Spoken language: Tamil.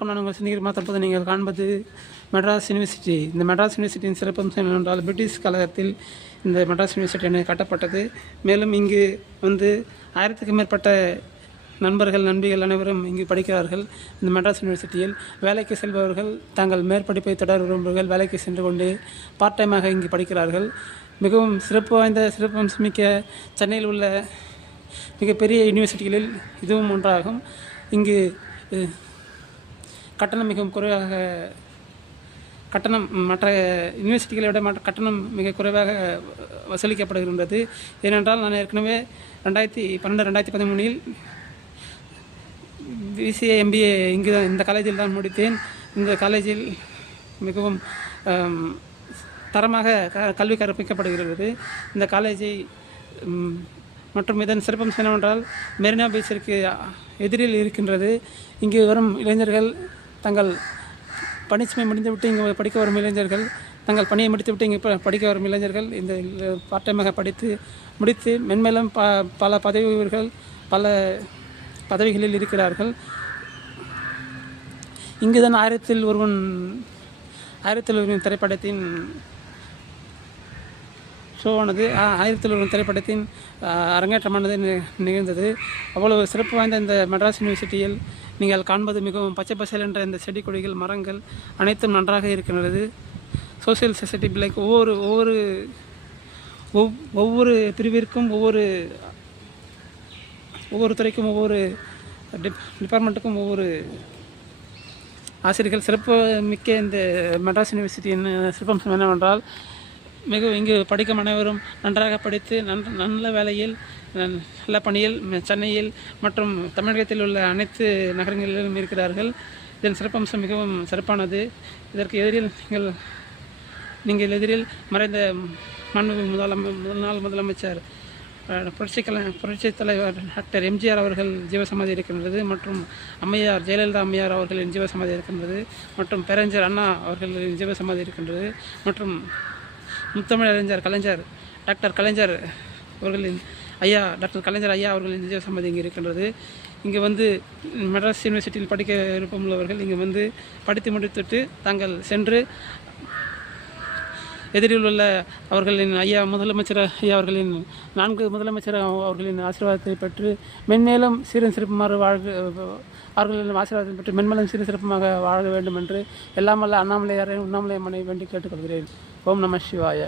வணக்கம். நான் உங்கள் சிந்திகர். தற்போது நீங்கள் காண்பது மெட்ராஸ் யூனிவர்சிட்டி. இந்த மெட்ராஸ் யூனிவர்சிட்டியின் சிறப்பம்சம் என்னவென்றால், பிரிட்டிஷ் காலத்தில் இந்த மெட்ராஸ் யூனிவர்சிட்டி கட்டப்பட்டது. மேலும் இங்கு வந்து 1000க்கும் மேற்பட்ட நண்பர்கள் நண்பிகள் அனைவரும் இங்கு படிக்கிறார்கள். இந்த மெட்ராஸ் யூனிவர்சிட்டியில் வேலைக்கு செல்பவர்கள் தங்கள் மேற்படிப்பை தொடர விரும்புபவர்கள் வேலைக்கு சென்று கொண்டு பார்ட் டைமாக இங்கு படிக்கிறார்கள். மிகவும் சிறப்பு வாய்ந்த சிறப்பம்சமிக்க சென்னையில் உள்ள மிகப்பெரிய யூனிவர்சிட்டிகளில் இதுவும் ஒன்றாகும். இங்கு கட்டணம் மிகவும் குறைவாக மற்ற யூனிவர்சிட்டிகளை விட கட்டணம் மிக குறைவாக வசூலிக்கப்படுகின்றது. ஏனென்றால் நான் ஏற்கனவே 2012-2013 BCA MBA இந்த காலேஜில் தான் முடித்தேன். இந்த காலேஜில் மிகவும் தரமாக கல்வி கற்பிக்கப்படுகிறது. இந்த காலேஜை மற்றும் இதன் சிறப்பம்சம் என்னவென்றால், மெரினா பீச்சிற்கு எதிரில் இருக்கின்றது. இங்கு வரும் இளைஞர்கள் தங்கள் பணிச்சுமை முடிந்துவிட்டு இங்கு படிக்க வரும் இளைஞர்கள், தங்கள் பணியை முடித்துவிட்டு இங்கு படிக்க வரும் இளைஞர்கள் இந்த பார்ட் டைமாக முடித்து மென்மேலும் பல பல பதவிகளில் இருக்கிறார்கள். இங்குதான் 1000ல் ஒருவன் திரைப்படத்தின் ஷோவானது 1000ல் ஒருவன் திரைப்படத்தின் அரங்கேற்றமானது நிகழ்ந்தது. அவ்வளவு சிறப்பு வாய்ந்த இந்த மெட்ராஸ் யூனிவர்சிட்டியில் நீங்கள் காண்பது மிகவும் பச்சை பசேல் என்ற இந்த செடி கொடிகள் மரங்கள் அனைத்தும் நன்றாக இருக்கின்றது. சோசியல் சொசைட்டி பிள்ளைக்கு ஒவ்வொரு பிரிவிற்கும் ஒவ்வொரு துறைக்கும் ஒவ்வொரு டிபார்ட்மெண்ட்டுக்கும் ஒவ்வொரு ஆசிரியர்கள். சிறப்பு மிக்க இந்த மெட்ராஸ் யூனிவர்சிட்டியின் சிறப்பம்சம் என்னவென்றால், இங்கு படிக்கும் அனைவரும் நன்றாக படித்து நல்ல வேலையில் நல்ல பணியில் சென்னையில் மற்றும் தமிழகத்தில் உள்ள அனைத்து நகரங்களிலும் இருக்கிறார்கள். இதன் சிறப்பம்சம் மிகவும் சிறப்பானது. இதற்கு எதிரில் நீங்கள் எதிரில் மறைந்த முன்னாள் முதலமைச்சர் புரட்சித் தலைவர் டாக்டர் MGR அவர்கள் ஜீவசமாதி இருக்கின்றது. மற்றும் அம்மையார் ஜெயலலிதா அம்மையார் அவர்களின் ஜீவசமாதி இருக்கின்றது. மற்றும் பேரறிஞர் அண்ணா அவர்களின் ஜீவசமாதி இருக்கின்றது. மற்றும் முத்தமிழறிஞர் கலைஞர் டாக்டர் கலைஞர் அவர்களின் ஜீவசமாதி இங்கே இருக்கின்றது. இங்கே வந்து மெட்ராஸ் யூனிவர்சிட்டியில் படிக்க விருப்பமுள்ளவர்கள் இங்கே வந்து படித்து முடித்துவிட்டு தாங்கள் சென்று எதிரில் உள்ள அவர்களின் முதலமைச்சர் அவர்களின் 4 முதலமைச்சர் அவர்களின் ஆசீர்வாதத்தை பெற்று மென்மேலும் சீரும் சிறப்புமாறு அவர்களின் ஆசீர்வாதத்தை பெற்று மென்மேலும் சீரும் சிறப்புமாக வாழ வேண்டும் என்று எல்லாம் வல்ல அண்ணாமலையாரை உண்ணாமலை அம்மனை வேண்டி கேட்டுக்கொள்கிறேன். ஓம் நம சிவாய.